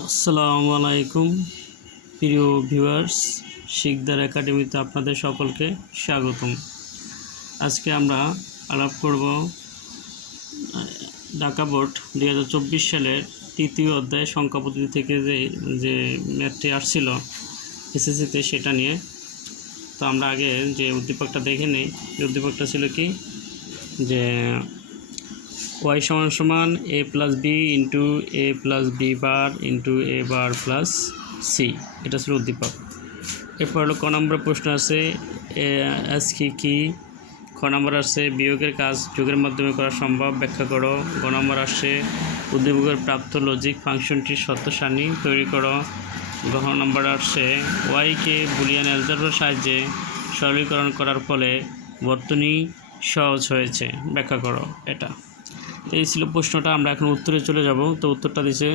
আসসালামু আলাইকুম, প্রিয় ভিউয়ার্স, শিকদার একাডেমিতে আপনাদের সকলকে স্বাগতম। আজকে আমরা আলাপ করব ঢাকা বোর্ড দুই হাজার চব্বিশ সালের তৃতীয় অধ্যায় সংখ্যা পদ্ধতি থেকে যে যে ম্যাথটি আসছিল, এসএসসিতে সেটা নিয়ে। তো আমরা আগে যে উদ্দীপকটা দেখে নিই উদ্দীপকটা ছিল কি? যে ওয়াই সমান সমান A plus B into A plus B bar into A bar plus C এটা ছিল উদ্দীপক। এরপর হলো ক নম্বর প্রশ্ন আছে এস কি কি? খ নম্বর আসছে, বিয়োগের কাজ যোগের মাধ্যমে করা সম্ভব। ব্যাখ্যা করো। গ নম্বর আসছে, উদ্দীপকের প্রাপ্ত লজিক ফাংশনটির সত্য সারণী তৈরি করো। গ নম্বর আসছে ওয়াইকে বুলিয়ান অ্যালজাবের সাহায্যে সরলীকরণ করার ফলে বর্তনী সহজ হয়েছে। ব্যাখ্যা করো এটা। তো এই ছিল প্রশ্নটা, আমরা এখন উত্তরে চলে যাব। তো উত্তরটা দিছে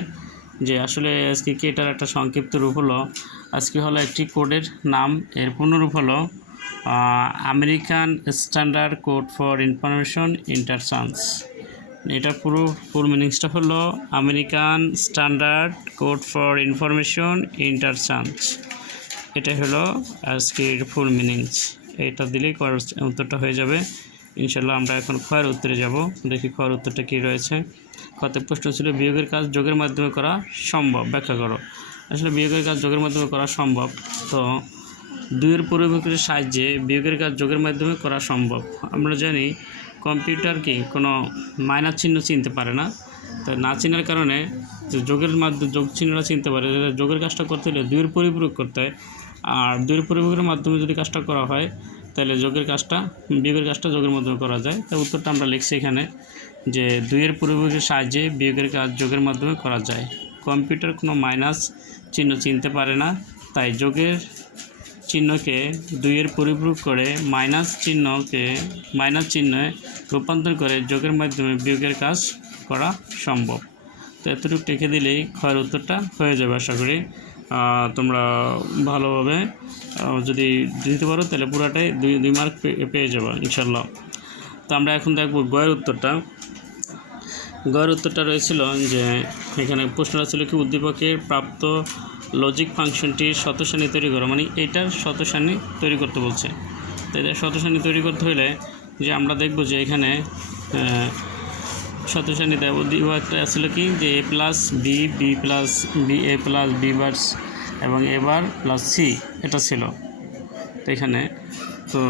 যে, আসলে আজকে কি এটার একটা সংক্ষিপ্ত রূপ হলো? আজকে হলো একটি কোডের নাম, এর পূর্ণরূপ হলো American standard code for information interchange এটা পুরো ফুল মিনিংসটা হলো, American standard code for information interchange এটা হলো আজকের ফুল মিনিংস। এটা দিলেই উত্তরটা হয়ে যাবে। ইনশাল্লাহ আমরা এখন ক্ষয়ের উত্তরে যাব। দেখি ক্ষয়ের উত্তরটা কী রয়েছে। কত প্রশ্ন ছিল, বিয়োগের কাজ যোগের মাধ্যমে করা সম্ভব? ব্যাখ্যা করো। আসলে বিয়োগের কাজ যোগের মাধ্যমে করা সম্ভব। তো দুইয়ের পরিবর্তনের সাহায্যে বিয়োগের কাজ যোগের মাধ্যমে করা সম্ভব। আমরা জানি কম্পিউটার কি কোনো মাইনার চিহ্ন চিনতে পারে না। তো না চেনার কারণে যে যোগের মাধ্যমে যোগ চিহ্নটা চিনতে পারে যোগের কাজটা করতে হলে দুইয়ের পরিপূরক করতে হয়। আর দুইয়ের পরিপূরকের মাধ্যমে যদি কাজটা করা হয় তাহলে যোগের কাজটা, বিয়োগের কাজটা যোগের মাধ্যমে করা যায়। তাই উত্তরটা আমরা লিখছি এখানে যে দুইয়ের পরিপূরকের সাহায্যে বিয়োগের কাজ যোগের মাধ্যমে করা যায়। কম্পিউটার কোনো মাইনাস চিহ্ন চিনতে পারে না, তাই যোগের চিহ্নকে দুইয়ের পরিপূরক করে মাইনাস চিহ্নকে মাইনাস চিহ্নে রূপান্তর করে যোগের মাধ্যমে বিয়োগের কাজ করা সম্ভব। তো এতটুকু টেকে দিলেই ক্ষয়ের উত্তরটা হয়ে যাবে আশা করি। তোমরা ভালোভাবে যদি দিতে পারো, তাহলে পুরাটাই দুই দুই মার্ক পেয়ে যাব ইনশাল্লাহ তো আমরা এখন দেখব গয়ের উত্তরটা। গয়ের উত্তরটা রয়েছিল যে, এখানে প্রশ্নটা ছিল কি উদ্দীপকের প্রাপ্ত লজিক ফাংশনটির শতসানি তৈরি করো মানে এইটার শতসানি তৈরি করতে বলছে। তো এটার শতসানি তৈরি করতে হলে যে আমরা দেখব যে এখানে আহ, শতসানি দেব উদ্দীপকটা ছিল কি? যে A plus B B plus B A plus B bars এবং এ বার প্লাস সি এটা ছিল। তো এখানে তো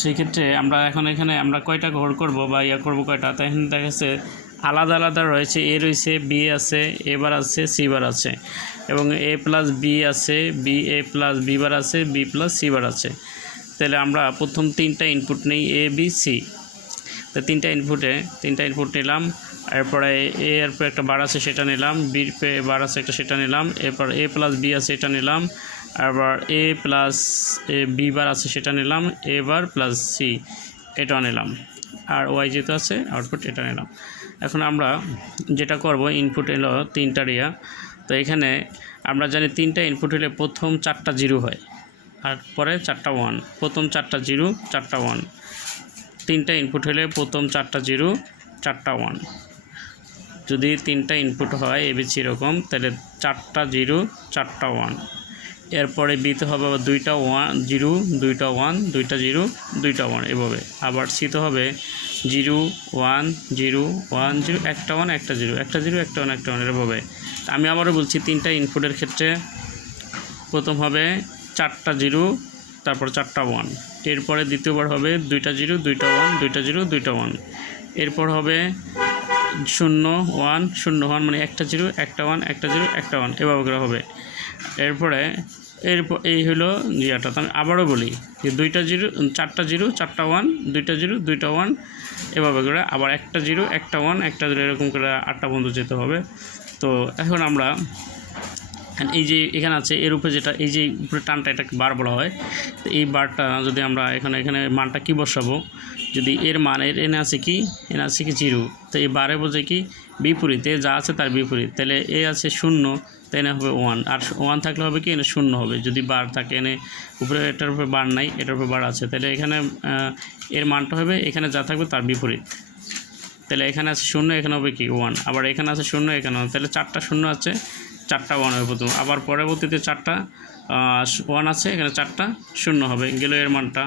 সেই ক্ষেত্রে আমরা এখন এখানে আমরা কয়টা ঘর করব বা ইয়া করব কয়টা? তাই এখানে দেখা যাচ্ছে আলাদা আলাদা রয়েছে। এ রয়েছে বি আছে এ বার আছে সি বার আছে। এবং এ প্লাস বি আছে B A plus B bar আছে বি প্লাস সি বার আছে। তাহলে আমরা প্রথম তিনটা ইনপুট নেই এ বি সি তো তিনটা ইনপুটে তিনটা ইনপুট নিলাম, এরপরে এ এর পর একটা বার আছে সেটা নিলাম বির পে বার আছে একটা সেটা নিলাম, এরপর এ প্লাস বি আছে এটা নিলাম আবার এ প্লাস এ বি বার আছে সেটা নিলাম এ বার প্লাস সি এটাও নিলাম। আর ওয়াই যেহেতু আছে আউটপুট এটা নিলাম। এখন আমরা যেটা করব ইনপুট এলো তিনটা রিয়া তো এখানে আমরা জানি তিনটা ইনপুট হলে প্রথম চারটা জিরো হয়, আর পরে চারটা ওয়ান প্রথম চারটা জিরো চারটা ওয়ান তিনটা ইনপুট হলে প্রথম চারটা জিরো চারটা ওয়ান যদি তিনটা ইনপুট হয় এবিসি এরকম, তাহলে চারটা জিরো চারটা ওয়ান এরপরে বিতে হবে আবার দুইটা ওয়ান জিরো দুইটা ওয়ান দুইটা জিরো দুইটা ওয়ান এভাবে। আবার সিতে হবে zero one zero one zero একটা ওয়ান একটা জিরো একটা জিরো একটা ওয়ান একটা ওয়ান এভাবে। আমি আবারও বলছি, তিনটা ইনপুটের ক্ষেত্রে প্রথম হবে চারটা জিরো তারপর চারটা ওয়ান এরপরে দ্বিতীয়বার হবে দুইটা জিরো, দুইটা ওয়ান দুইটা জিরো, দুইটা ওয়ান এরপর হবে শূন্য ওয়ান শূন্য ওয়ান মানে একটা জিরো, একটা ওয়ান একটা জিরো, একটা ওয়ান এভাবে করে হবে। এরপরে, এরপর এই হলো ইয়েটা। আমি আবারও বলি যে দুইটা জিরো, চারটা জিরো, চারটা ওয়ান দুইটা জিরো, দুইটা ওয়ান এভাবে করে আবার একটা জিরো, একটা ওয়ান একটা জিরো, এরকম করে আটটা বন্ধু যেতে হবে। তো এখন আমরা And এই যে এখানে আছে, এর উপরে যেটা, এই যে উপরে টানটা এটাকে বার বলা হয়, তো এই বারটা যদি আমরা এখানে এখানে মানটা কি বসাবো? যদি এর মান, এর, এনে আছে কি? এনে আছে কি জিরো। তো এই বারে বোঝে কি? বিপরীত যা আছে তার বিপরীত। তাহলে এ আছে শূন্য, তো এনে হবে ওয়ান। আর ওয়ান থাকলে হবে কি? এনে শূন্য হবে। যদি বার থাকে, এনে উপরে এটার উপরে বার নাই, এটার উপরে বার আছে। তাহলে এখানে এর মানটা হবে, এখানে যা থাকবে তার বিপরীত। তাহলে এখানে আছে শূন্য, এখানে হবে কি? ওয়ান। আবার এখানে আছে শূন্য এখানে। তাহলে চারটা শূন্য আছে। চারটা ওয়ান হবে প্রথম। আবার পরবর্তীতে চারটা ওয়ান আছে, এখানে চারটা, শূন্য হবে। গেল এর মানটা।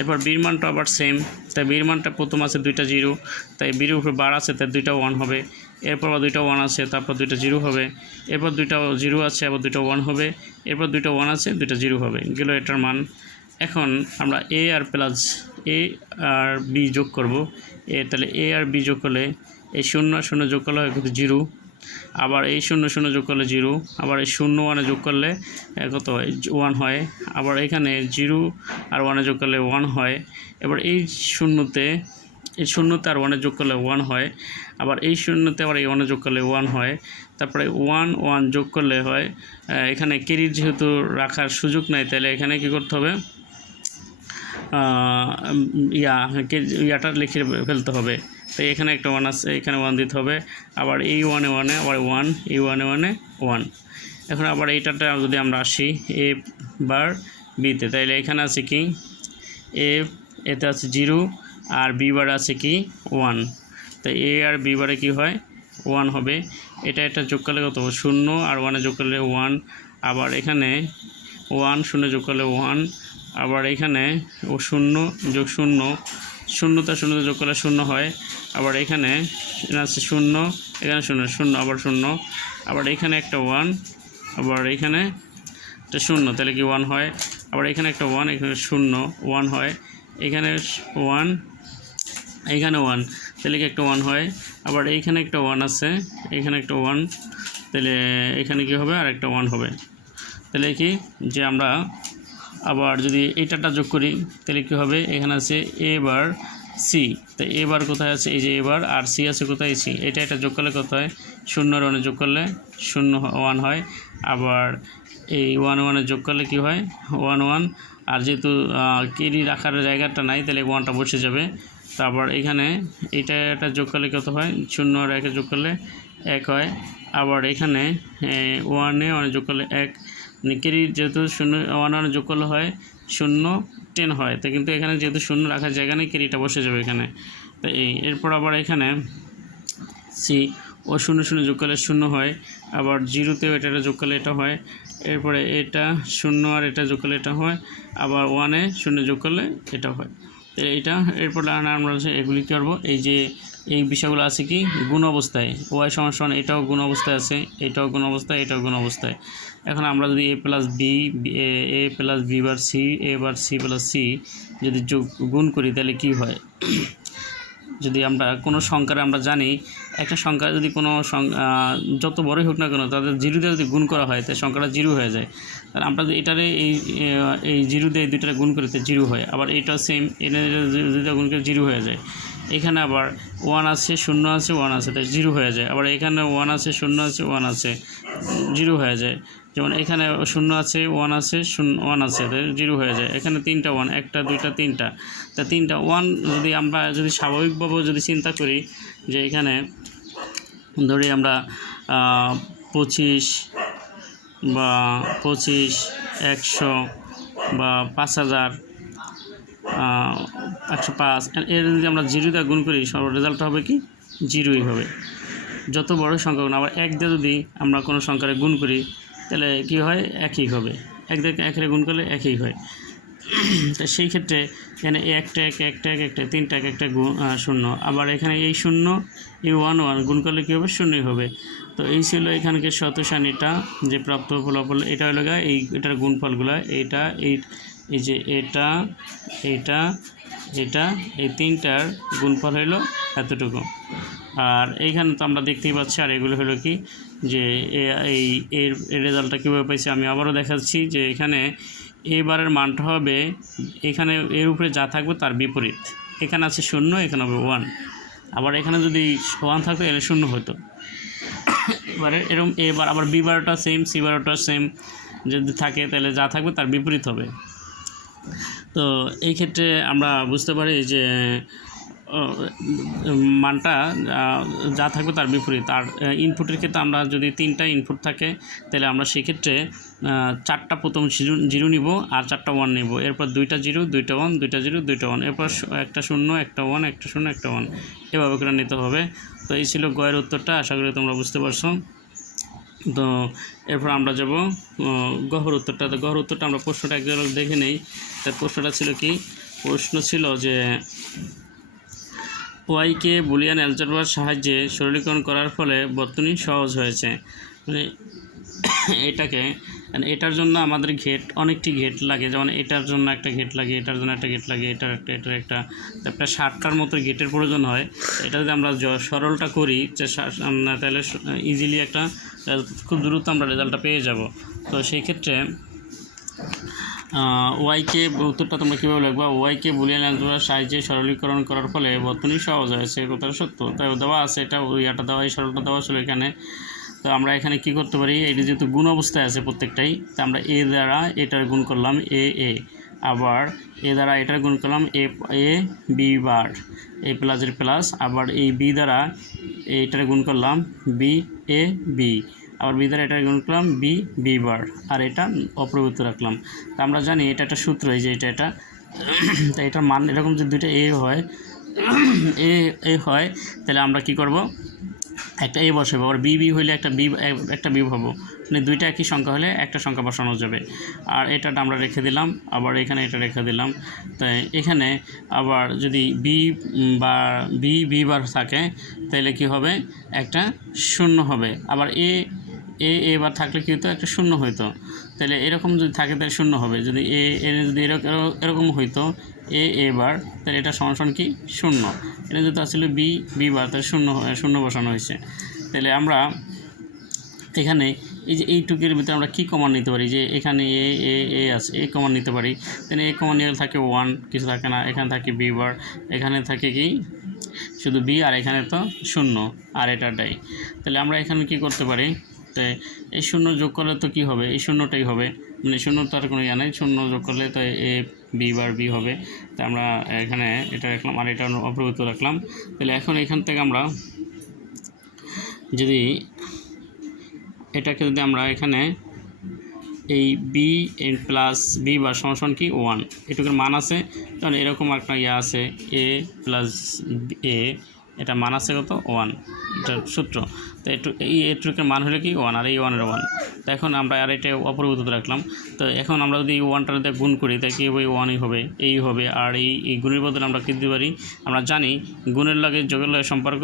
এরপর বীর মানটা আবার সেম তাই বীর মানটা প্রথম আছে দুইটা জিরো তাই বীরের উপরে বার আছে, তাই দুইটা ওয়ান হবে। এরপর আবার দুইটা ওয়ান আছে, তারপর দুইটা জিরো হবে। এরপর দুইটা জিরো আছে, আবার দুইটা ওয়ান হবে। এরপর দুইটা ওয়ান আছে, দুইটা জিরো হবে। গেল এটার মান। এখন আমরা এ আর প্লাস এ আর বি যোগ করব। এ, তাহলে এ আর বি যোগ করলে এই শূন্য শূন্য যোগ করলে হয় কিন্তু জিরো আবার এই শূন্য শূন্য যোগ করলে জিরো, আবার এই শূন্য ওয়ানে যোগ করলে কত ওয়ান হয়। আবার এখানে জিরো আর ওয়ানে যোগ করলে ওয়ান হয়। এবার এই শূন্যতে এই শূন্যতে আর ওয়ানে যোগ করলে ওয়ান হয়। আবার এই শূন্যতে আবার এই ওয়ানে যোগ করলে ওয়ান হয়। তারপরে ওয়ান ওয়ান যোগ করলে হয় এখানে কেরির যেহেতু রাখার সুযোগ নাই, তাহলে এখানে কি করতে হবে? ইয়া ইয়াটা লিখে ফেলতে হবে। তাই এখানে একটা ওয়ান আছে, এখানে ওয়ান দিতে হবে। আবার এই ওয়ানে ওয়ানে আবার ওয়ান এই ওয়ানে ওয়ানে ওয়ান এখন আবার এইটাতে যদি আমরা আসি এ বার বিতে তাইলে এখানে আছে কি? এ এতে আছে জিরো আর বি বার আছে কি? ওয়ান তাই এ আর বি বারে কী হয়? ওয়ান হবে। এটা এটা যোগ করলে কত? শূন্য, আর ওয়ানে যোগ করলে ওয়ান আবার এখানে ওয়ান শূন্য যোগ করলে ওয়ান আবার এখানে ও শূন্য, যোগ শূন্য। শূন্যতা শূন্যতা যোগ করলে শূন্য হয়। আবার এখানে আছে শূন্য, এখানে শূন্য শূন্য, আবার শূন্য, আবার এখানে একটা ওয়ান আবার এখানে একটা শূন্য, তাহলে কি ওয়ান হয়? আবার এখানে একটা ওয়ান এখানে শূন্য ওয়ান হয়। এখানে ওয়ান এইখানে ওয়ান তাহলে কি একটা ওয়ান হয়? আবার এইখানে একটা ওয়ান আছে, এখানে একটা ওয়ান তাহলে এখানে কি হবে? আর একটা ওয়ান হবে। তাহলে কি? যে আমরা আবার যদি এইটাটা যোগ করি, তাহলে কী হবে? এখানে আছে এ বার সি তো এ বার কোথায় আছে? এই যে এবার আর সি আছে কোথায়? সি এটা এটা যোগ করলে কত হয়? শূন্য ওয়ানে যোগ করলে শূন্য ওয়ান হয়। আবার এই ওয়ান ওয়ানে যোগ করলে কি হয়? One one. আর যেহেতু কেরি রাখার জায়গাটা নাই, তাহলে ওয়ানটা বসে যাবে। তারপর এখানে এটা এটা যোগ করলে কত হয়? শূন্য আর একে যোগ করলে এক হয়। আবার এখানে ওয়ানে ওয়ানে যোগ করলে এক। মানে কেরি যেহেতু শূন্য ওয়ান ওয়ানে যোগ করলে হয় শূন্য টেন হয়। তো কিন্তু এখানে যেহেতু শূন্য রাখার জায়গা নেই, কেরিটা বসে যাবে এখানে। তো এই, এরপর আবার এখানে সি ও শূন্য শূন্য যোগ করলে শূন্য হয়। আবার জিরোতেও এটা এটা যোগ করলে এটা হয়। এরপরে এটা শূন্য আর এটা যোগ করলে এটা হয়। আবার ওয়ানে শূন্য যোগ করলে এটা হয়। তো এইটা, এরপর আমরা এগুলি কী করব। এই যে এই বিষয়গুলো আছে কি? গুণ অবস্থায়। ওয়াই সমান সমান এটাও গুণ অবস্থায় আছে, এটাও গুণ অবস্থায়, এটাও গুণ অবস্থায়। এখন আমরা যদি A plus B A plus B bar C A bar C plus C যদি যোগ, গুণ করি, তাহলে কি হয়? যদি আমরা কোনো সংখ্যার আমরা জানি, একটা সংখ্যা যদি কোনো যত বড়ই হোক না কেন, তাদের জিরো দিয়ে যদি গুণ করা হয় তাই সংখ্যাটা জিরো হয়ে যায়। তাহলে আমরা যদি এটারে এই এই জিরো দিয়ে দুইটারে গুণ করি জিরো হয়। আবার এটা সেম এটা দুইটা গুণ করে, জিরো হয়ে যায়। এখানে আবার ওয়ান আছে, শূন্য আছে ওয়ান আছে, তাই জিরো হয়ে যায়। আবার এখানে ওয়ান আছে, শূন্য আছে ওয়ান আছে জিরো হয়ে যায়। যেমন এখানে শূন্য আছে ওয়ান আছে, শূন্য ওয়ান আছে জিরো হয়ে যায়। এখানে তিনটা ওয়ান একটা, দুইটা, তিনটা। তা তিনটা ওয়ান যদি আমরা যদি স্বাভাবিকভাবে যদি চিন্তা করি যে এখানে ধরি আমরা পঁচিশ বা পঁচিশ, একশো বা পাঁচ হাজার একশো পাঁচ। এর যদি আমরা জিরো দিয়ে গুণ করি সব রেজাল্ট হবে কি? জিরোই হবে। যত বড় সংখ্যা আবার এক দিয়ে যদি আমরা কোনো সংখ্যারে গুণ করি, তাহলে কি হয়? একই হবে। এক দিয়ে একের গুণ করলে একই হয়। তো সেই ক্ষেত্রে এখানে একটা, এক একটা এক, একটা, তিনটা, এক, একটা শূন্য। আবার এখানে এই শূন্য, এই ওয়ান ওয়ান গুণ করলে কী হবে? শূন্যই হবে। তো এই ছিল এখানকার শত সানিটা যে প্রাপ্ত ফলাফল। এটা হলো গা এই, এটার গুণফলগুলো, এইটা, এই এই যে এটা এটা এটা, এই তিনটার গুণফল হলো এতটুকু। আর এইখানে তো আমরা দেখতেই পাচ্ছি, আর এগুলো হলো কি? যে এই, এর রেজাল্টটা কীভাবে পাইছি আমি আবারও দেখাচ্ছি, যে এখানে এবারের মানটা হবে, এখানে এর উপরে যা থাকবে তার বিপরীত। এখানে আছে শূন্য, এখানে হবে ওয়ান আবার এখানে যদি ওয়ান থাকতো এখানে শূন্য হতো এবারে এরকম এবার আবার বি বারোটা সেম সি বারোটা সেম যদি থাকে, তাহলে যা থাকবে তার বিপরীত হবে। তো এই ক্ষেত্রে আমরা বুঝতে পারি যে মানটা যা থাকবে তার বিপরীত। আর ইনপুটের ক্ষেত্রে আমরা যদি তিনটা ইনপুট থাকে, তাহলে আমরা সেক্ষেত্রে চারটা প্রথম জিরো জিরো নিব আর চারটা ওয়ান নিব। এরপর দুইটা জিরো, দুইটা ওয়ান দুইটা জিরো, দুইটা ওয়ান এরপর একটা শূন্য, একটা ওয়ান একটা শূন্য, একটা ওয়ান এভাবে করে নিতে হবে। তো এই ছিল গয়ের উত্তরটা। আশা করি তোমরা বুঝতে পারছ। তো এরপর আমরা যাব গহর উত্তরটা। তো গহর উত্তরটা আমরা প্রশ্নটা একজন দেখে নেই। তার প্রশ্নটা ছিল কি? প্রশ্ন ছিল যে, ওয়াইকে বুলিয়ান অ্যালজারবার সাহায্যে সরলীকরণ করার ফলে বর্তনী সহজ হয়েছে। মানে এটাকে এটার জন্য আমাদের ঘেট, অনেকটি ঘেট লাগে। যেমন এটার জন্য একটা ঘেট লাগে, এটার জন্য একটা ঘেট লাগে, এটার একটা এটার একটা। তারপরে ষাটটার মতো ঘেটের প্রয়োজন হয়। এটা যদি আমরা সরলটা করি, যে তাহলে ইজিলি একটা খুব দ্রুত আমরা রেজাল্টটা পেয়ে যাব। তো সেই ক্ষেত্রে ওয়াইকে উত্তরটা তোমরা কীভাবে লিখবা? ওয়াইকে বুলিয়ান অ্যালজেব্রার সাহায্যে সরলীকরণ করার ফলে বর্তনী সহজ হয়েছে কথাটা সত্য। তাই দেওয়া আছে, এটা ওই ইয়াটা দেওয়া, এই সরলটা দেওয়া ছিল এখানে। তো আমরা এখানে কি করতে পারি? এটি যেহেতু গুণ অবস্থায় আছে প্রত্যেকটাই, তো আমরা এ দ্বারা এটার গুণ করলাম এ এ। আবার এ দ্বারা এটার গুণ করলাম এ এ, বি বার। এ প্লাসের প্লাস আবার এই বি দ্বারা এইটার গুণ করলাম বি, এ, বি। আবার বি দ্বারা এটার গুণ করলাম বি বি বার। আর এটা অপরিবর্তিত রাখলাম। তা আমরা জানি এটা একটা সূত্র, এই যে এটা এটা তা এটার মান এরকম যদি দুইটা এ হয়, এ এ হয়, তাহলে আমরা কি করব? একটা এ বসাবো আবার বি বি হইলে একটা বি একটা বি পাবো মানে দুইটা একই সংখ্যা হলে একটা সংখ্যা বসানো যাবে। আর এটা আমরা রেখে দিলাম, আবার এখানে এটা রেখে দিলাম। তাই এখানে আবার যদি বি বা, বি বি বার থাকে, তাহলে কি হবে? একটা শূন্য হবে। আবার এ এ এ বার থাকলে কি হতো একটা শূন্য হইতো। তাহলে এরকম যদি থাকে, তাহলে শূন্য হবে। যদি এ এর যদি এরকম এরকম হইতো এ এ বার, তাহলে এটা সমান কি? শূন্য। এটা যদি আসলে বি বি বার, তাহলে শূন্য শূন্য বসানো হয়েছে। তাহলে আমরা এখানে এই যে এইটুকের ভিতরে আমরা কী কমান নিতে পারি? যে এখানে এ এ এ আছে, এ কমান নিতে পারি। তাহলে এ কমান নিয়ে থাকে ওয়ান কিছু থাকে না। এখানে থাকে বি বার, এখানে থাকে কি? শুধু বি, আর এখানে তো শূন্য, আর এটাটাই তাহলে আমরা এখানে কি করতে পারি? তো এই শূন্য যোগ করলে তো কি হবে? এই শূন্যটাই হবে। মানে শূন্য তো আর কোনো ইয়ে নেই। শূন্য যোগ করলে তো এ বি বার বি হবে। তা আমরা এখানে এটা রাখলাম আর এটা অপরিবর্তিত রাখলাম। তাহলে এখন এখান থেকে আমরা যদি এটাকে যদি আমরা এখানে এই বি এন প্লাস বি বা সমান কি? ওয়ান এটুকুর মান আছে। কারণ এরকম একটা ইয়ে আছে এ প্লাস এ এটা মান আছে কত? ওয়ান এটা সূত্র। তো একটু এই এটুকুর মান হলে কি? ওয়ান আর এই ওয়ানের ওয়ান তো এখন আমরা আর এটা অপরিবর্তিত রাখলাম। তো এখন আমরা যদি এই ওয়ানটার দিয়ে গুণ করি তাই কি ওই ওয়ানই হবে, এই হবে, আর এই এই গুণের বদলে আমরা কী দিতে পারি? আমরা জানি গুণের লাগে যোগের লাগে সম্পর্ক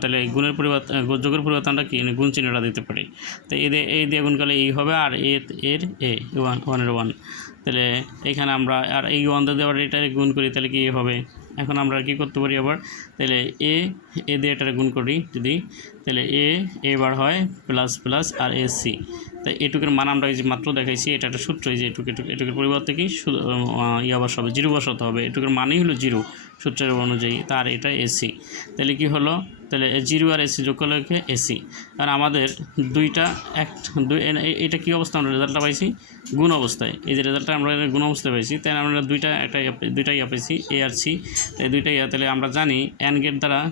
তাহলে গুণের পরিবর্তন যোগের পরিবর্তনটা কি? গুণ চিহ্নটা দিতে পারি। তো এই দিয়ে এই দিয়ে গুণ করলে এই হবে, আর এর এ ওয়ান ওয়ানের ওয়ান তাহলে এখানে আমরা আর এই ওয়ান দিয়ে আবার এটা গুণ করি, তাহলে কি হবে? এখন আমরা কি করতে পারি আবার? তাহলে এ এ দিয়ে এটা গুণ করি যদি। তাহলে এ এবার বার হয় প্লাস প্লাস আর এ সি তাই এটুকের মান আমরা এই যে মাত্র দেখাইছি, এটা একটা সূত্র, এই যে এটুকু এটুকু, এটুকের পরিবর্তে কি? ইয়া হবে জিরো বসাতে হবে। এটুকের মানেই হলো জিরো সূত্রের অনুযায়ী, তার এটা এসি তাহলে কি হলো? তাহলে জিরো আর এসি যোগ করলে এসি আর আমাদের দুইটা এক দুই এটা কী অবস্থা আমরা রেজাল্টটা পাইছি? গুণ অবস্থায়। এই যে রেজাল্টটা আমরা গুণ অবস্থায় পাইছি তাই আমরা দুইটা একটা পে- দুইটা ইয়া পেয়েছি এ আর সি। তাই দুইটা ইয়া, তাহলে আমরা জানি অ্যান গেট দ্বারা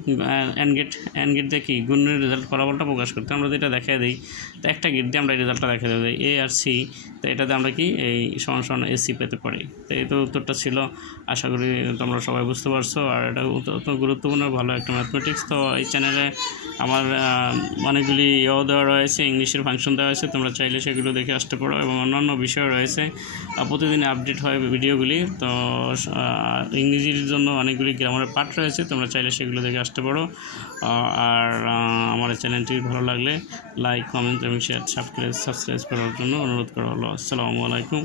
অ্যান গেট অ্যান গেট দিয়ে কি গুণের রেজাল্ট ফলাফলটা প্রকাশ করতে আমরা যেটা দেখাই দিই। তো একটা গেট দিয়ে আমরা এই রেজাল্টটা দেখা দেবো এ আর সি, তো এটাতে আমরা কি এই সমান সমান এসি পেতে পারি। তো এই তো উত্তরটা ছিল। আশা করি তোমরা সবাই বুঝতে পারছ। আর এটা অত- অত গুরুত্বপূর্ণ, ভালো একটা ম্যাথমেটিক্স তো চ্যানেলে আমার অনেকগুলি ইয়েও দেওয়া রয়েছে, ইংলিশের ফাংশন দেওয়া আছে তোমরা চাইলে সেগুলো দেখে আসতে পারো এবং অন্যান্য বিষয় রয়েছে। প্রতিদিন আপডেট হয় ভিডিওগুলি তো ইংরেজির জন্য অনেকগুলি গ্রামারের পাঠ রয়েছে, তোমরা চাইলে সেগুলো দেখে আসতে পারো। আর আমার চ্যানেলটি ভালো লাগলে লাইক কমেন্ট এবং শেয়ার সাবস্ক্রাইব সাবস্ক্রাইব করার জন্য অনুরোধ করা হলো। আসসালামু আলাইকুম।